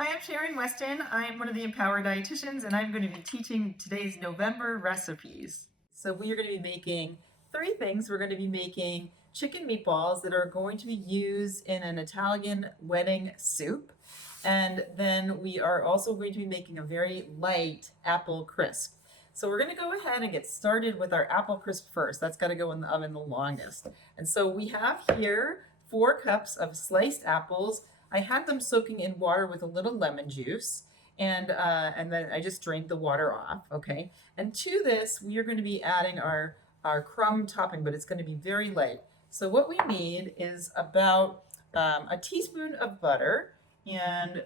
Hi, I'm Sharon Weston. I'm one of the Empower Dietitians, and I'm going to be teaching today's November recipes. So we are going to be making three things. We're going to be making chicken meatballs that are going to be used in an Italian wedding soup. And then we are also going to be making a very light apple crisp. So we're going to go ahead and get started with our apple crisp first. That's got to go in the oven the longest. And so we have here 4 cups of sliced apples. I had them soaking in water with a little lemon juice, and then I just drained the water off, okay? And to this, we are going to be adding our crumb topping, but it's going to be very light. So what we need is about a teaspoon of butter, and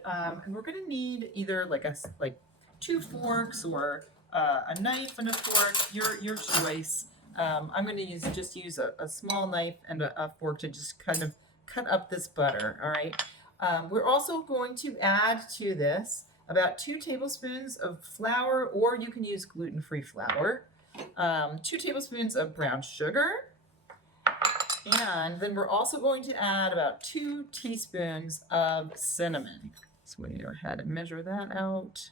we're going to need either like 2 forks or a knife and a fork, your choice. I'm going to just use a small knife and a fork to just kind of cut up this butter, all right? We're also going to add to this about 2 tablespoons of flour, or you can use gluten-free flour, 2 tablespoons of brown sugar, and then we're also going to add about 2 teaspoons of cinnamon. So we need to go ahead and measure that out.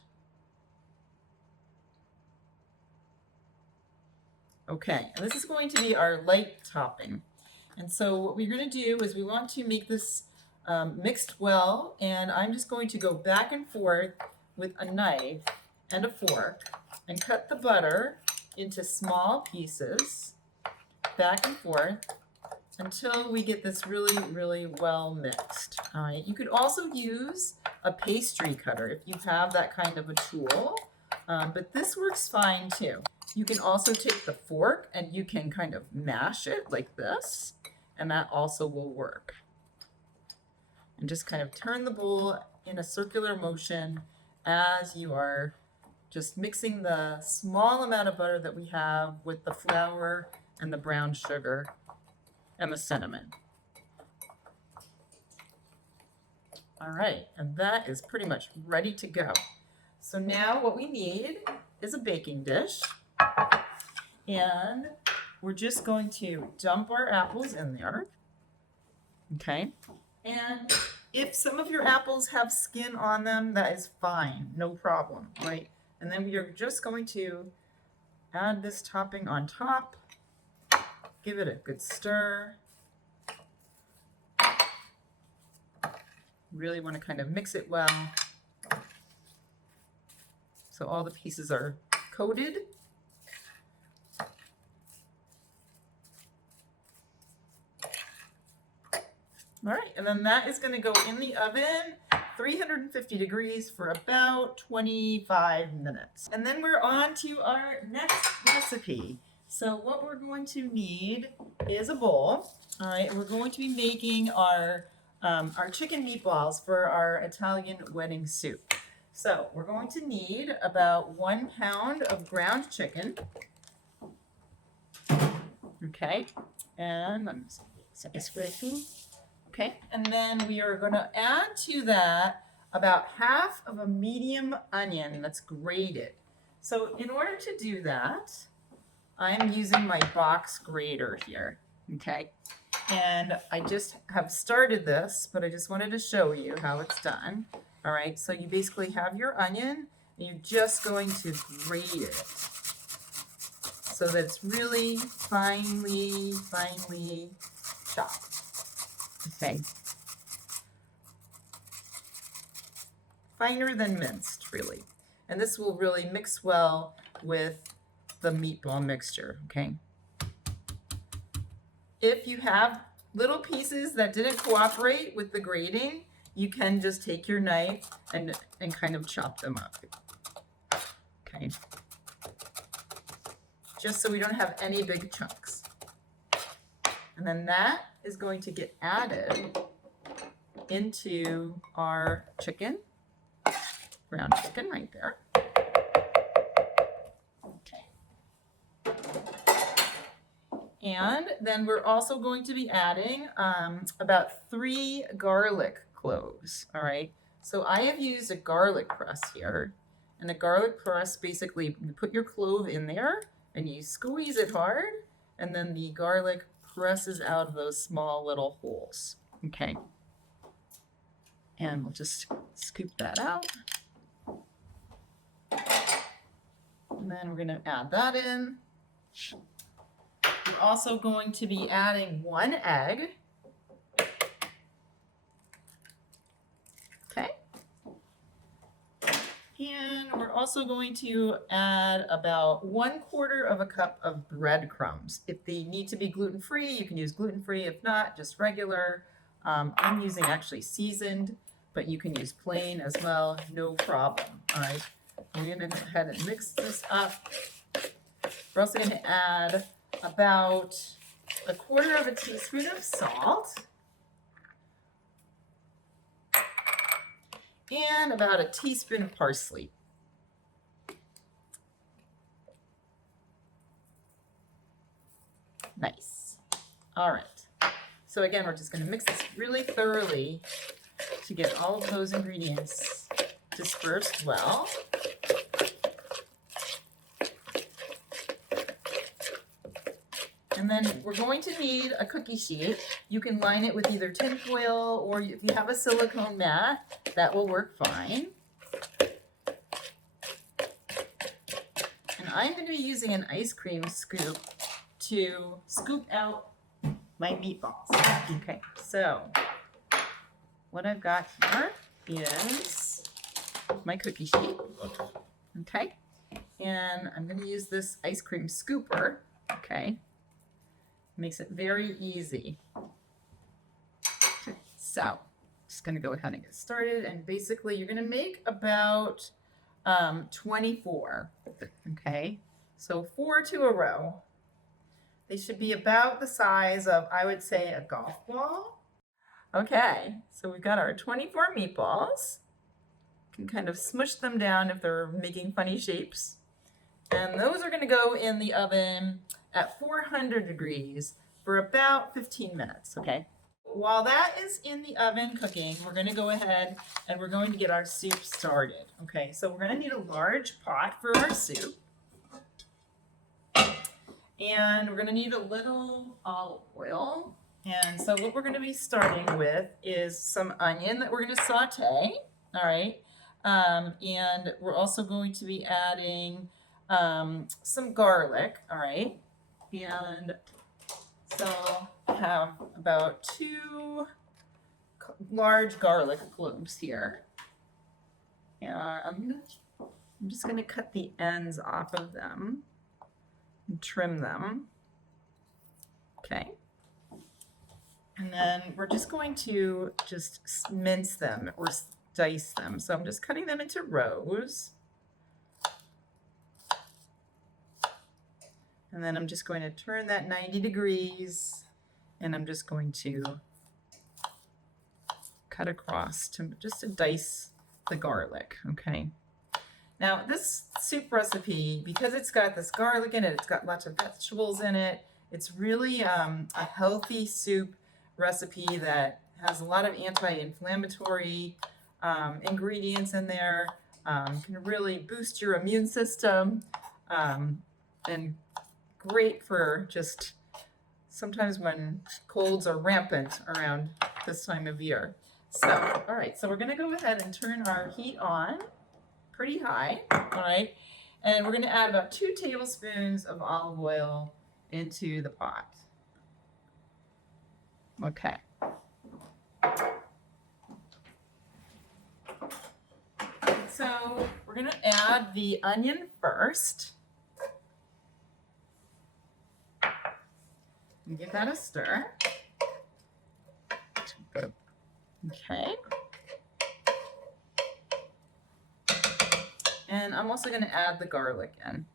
Okay, and this is going to be our light topping. And so what we're going to do is we want to make this mixed well, and I'm just going to go back and forth with a knife and a fork and cut the butter into small pieces, back and forth, until we get this really, really well mixed. All right, you could also use a pastry cutter if you have that kind of a tool, but this works fine too. You can also take the fork and you can kind of mash it like this, and that also will work. And just kind of turn the bowl in a circular motion as you are just mixing the small amount of butter that we have with the flour and the brown sugar and the cinnamon. All right, and that is pretty much ready to go. So now what we need is a baking dish, and we're just going to dump our apples in there, okay? And if some of your apples have skin on them, that is fine, no problem, right? And then we are just going to add this topping on top, give it a good stir. Really want to kind of mix it well so all the pieces are coated. All right, and then that is going to go in the oven, 350 degrees for about 25 minutes. And then we're on to our next recipe. So what we're going to need is a bowl. All right, we're going to be making our chicken meatballs for our Italian wedding soup. So we're going to need about 1 pound of ground chicken. Okay, and I'm scraping. Okay, and then we are going to add to that about half of a medium onion that's grated. So in order to do that, I'm using my box grater here, okay? And I just have started this, but I just wanted to show you how it's done. All right, so you basically have your onion, and you're just going to grate it so that it's really finely chopped. Okay. Finer than minced, really. And this will really mix well with the meatball mixture, okay? If you have little pieces that didn't cooperate with the grating, you can just take your knife and kind of chop them up. Okay. Just so we don't have any big chunks. And then that is going to get added into our chicken, ground chicken right there. Okay. And then we're also going to be adding about 3 garlic cloves, all right? So I have used a garlic press here, and the garlic press, basically you put your clove in there and you squeeze it hard, and then the garlic presses out of those small little holes, okay? And we'll just scoop that out. And then we're going to add that in. We're also going to be adding 1 egg. Okay. And we're also going to add about 1/4 of a cup of breadcrumbs. If they need to be gluten-free, you can use gluten-free. If not, just regular. I'm using actually seasoned, but you can use plain as well, no problem. All right, we're gonna go ahead and mix this up. We're also gonna add about 1/4 teaspoon of salt and about a teaspoon of parsley. Nice. All right. So again, we're just going to mix this really thoroughly to get all of those ingredients dispersed well. And then we're going to need a cookie sheet. You can line it with either tin foil, or if you have a silicone mat, that will work fine. And I'm going to be using an ice cream scoop to scoop out my meatballs. Okay, so what I've got here is my cookie sheet. Okay, and I'm going to use this ice cream scooper. Okay, makes it very easy. Okay, so just going to go ahead and get started. And basically, you're going to make about 24. Okay, so 4 to a row. They should be about the size of, I would say, a golf ball. Okay, so we've got our 24 meatballs. You can kind of smush them down if they're making funny shapes. And those are going to go in the oven at 400 degrees for about 15 minutes, okay? While that is in the oven cooking, we're going to go ahead and we're going to get our soup started, okay? So we're going to need a large pot for our soup. And we're going to need a little olive oil. And so what we're going to be starting with is some onion that we're going to saute. All right. And we're also going to be adding some garlic. All right. And so I have about 2 large garlic cloves here. And I'm just going to cut the ends off of them and trim them. Okay. And then we're just going to just mince them or dice them. So I'm just cutting them into rows. And then I'm just going to turn that 90 degrees and I'm just going to cut across to dice the garlic. Okay. Now, this soup recipe, because it's got this garlic in it, it's got lots of vegetables in it, it's really a healthy soup recipe that has a lot of anti-inflammatory ingredients in there, can really boost your immune system, and great for just sometimes when colds are rampant around this time of year. So, all right, so we're going to go ahead and turn our heat on pretty high, all right? And we're going to add about 2 tablespoons of olive oil into the pot. Okay. So we're going to add the onion first. And give that a stir. Okay. And I'm also going to add the garlic in.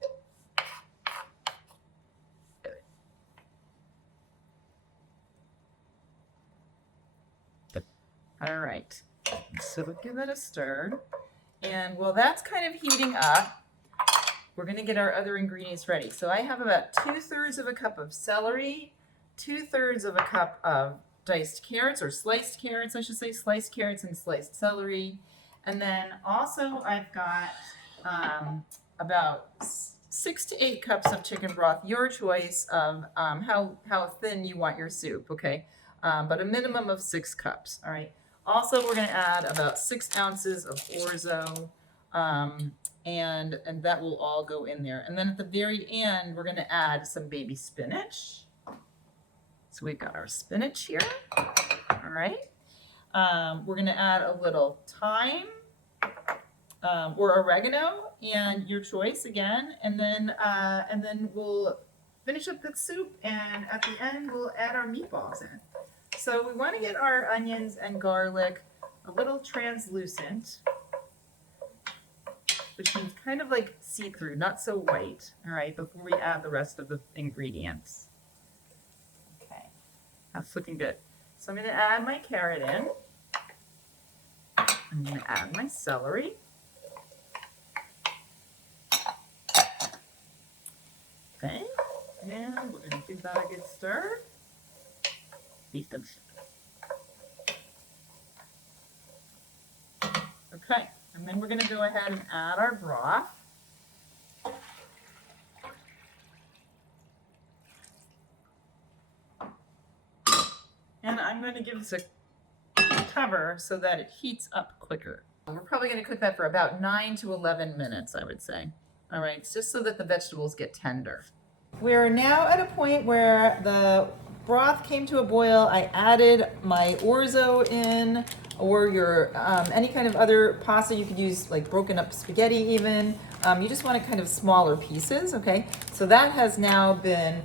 All right, so we'll give that a stir. And while that's kind of heating up, we're going to get our other ingredients ready. So I have about 2/3 of a cup of celery, 2/3 of a cup of diced carrots, or sliced carrots, I should say, sliced carrots and sliced celery. And then also I've got about 6 to 8 cups of chicken broth, your choice of how thin you want your soup, okay? But a minimum of 6 cups, all right? Also, we're going to add about 6 ounces of orzo, and that will all go in there. And then at the very end, we're going to add some baby spinach. So we've got our spinach here. All right. We're going to add a little thyme or oregano, and your choice again. And then we'll finish up the soup, and at the end, we'll add our meatballs in. So we want to get our onions and garlic a little translucent, which means kind of like see-through, not so white, all right, before we add the rest of the ingredients. Okay, that's looking good. So I'm going to add my carrot in. I'm going to add my celery. Okay, and we're going to give that a good stir. Okay, and then we're going to go ahead and add our broth. And I'm going to give this a cover so that it heats up quicker. We're probably going to cook that for about 9 to 11 minutes, I would say. All right, it's just so that the vegetables get tender. We're now at a point where the broth came to a boil. I added my orzo in, or your any kind of other pasta. You could use like broken up spaghetti even. You just want it kind of smaller pieces, okay? So that has now been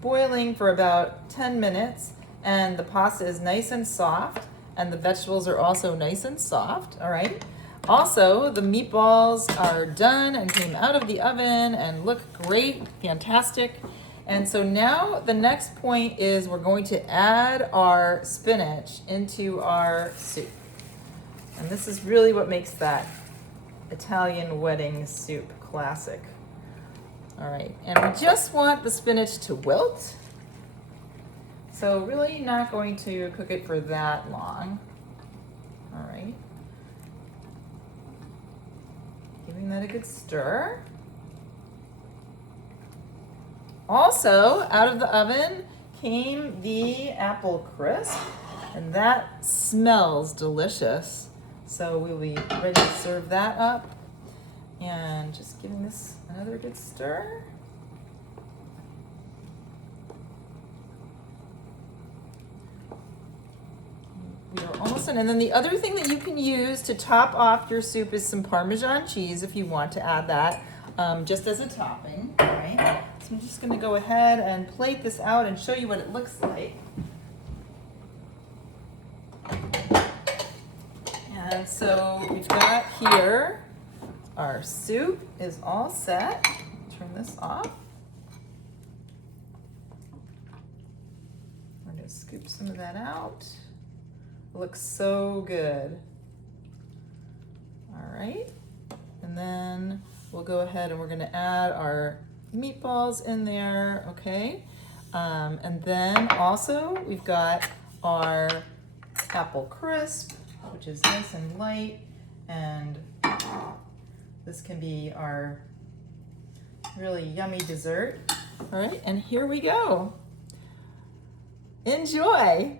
boiling for about 10 minutes, and the pasta is nice and soft, and the vegetables are also nice and soft, all right? Also, the meatballs are done and came out of the oven and look great, fantastic. And so now the next point is we're going to add our spinach into our soup. And this is really what makes that Italian wedding soup classic. All right, and we just want the spinach to wilt. So really not going to cook it for that long. All right. Giving that a good stir. Also, out of the oven came the apple crisp, and that smells delicious. So we'll be ready to serve that up. And just giving this another good stir. We are almost done. And then the other thing that you can use to top off your soup is some Parmesan cheese if you want to add that, just as a topping, all right? So I'm just going to go ahead and plate this out and show you what it looks like. And so we've got here, our soup is all set. Turn this off. We're going to scoop some of that out. It looks so good. All right. And then we'll go ahead and we're going to add our meatballs in there, okay? And then also we've got our apple crisp, which is nice and light, and this can be our really yummy dessert. All right, and here we go. Enjoy.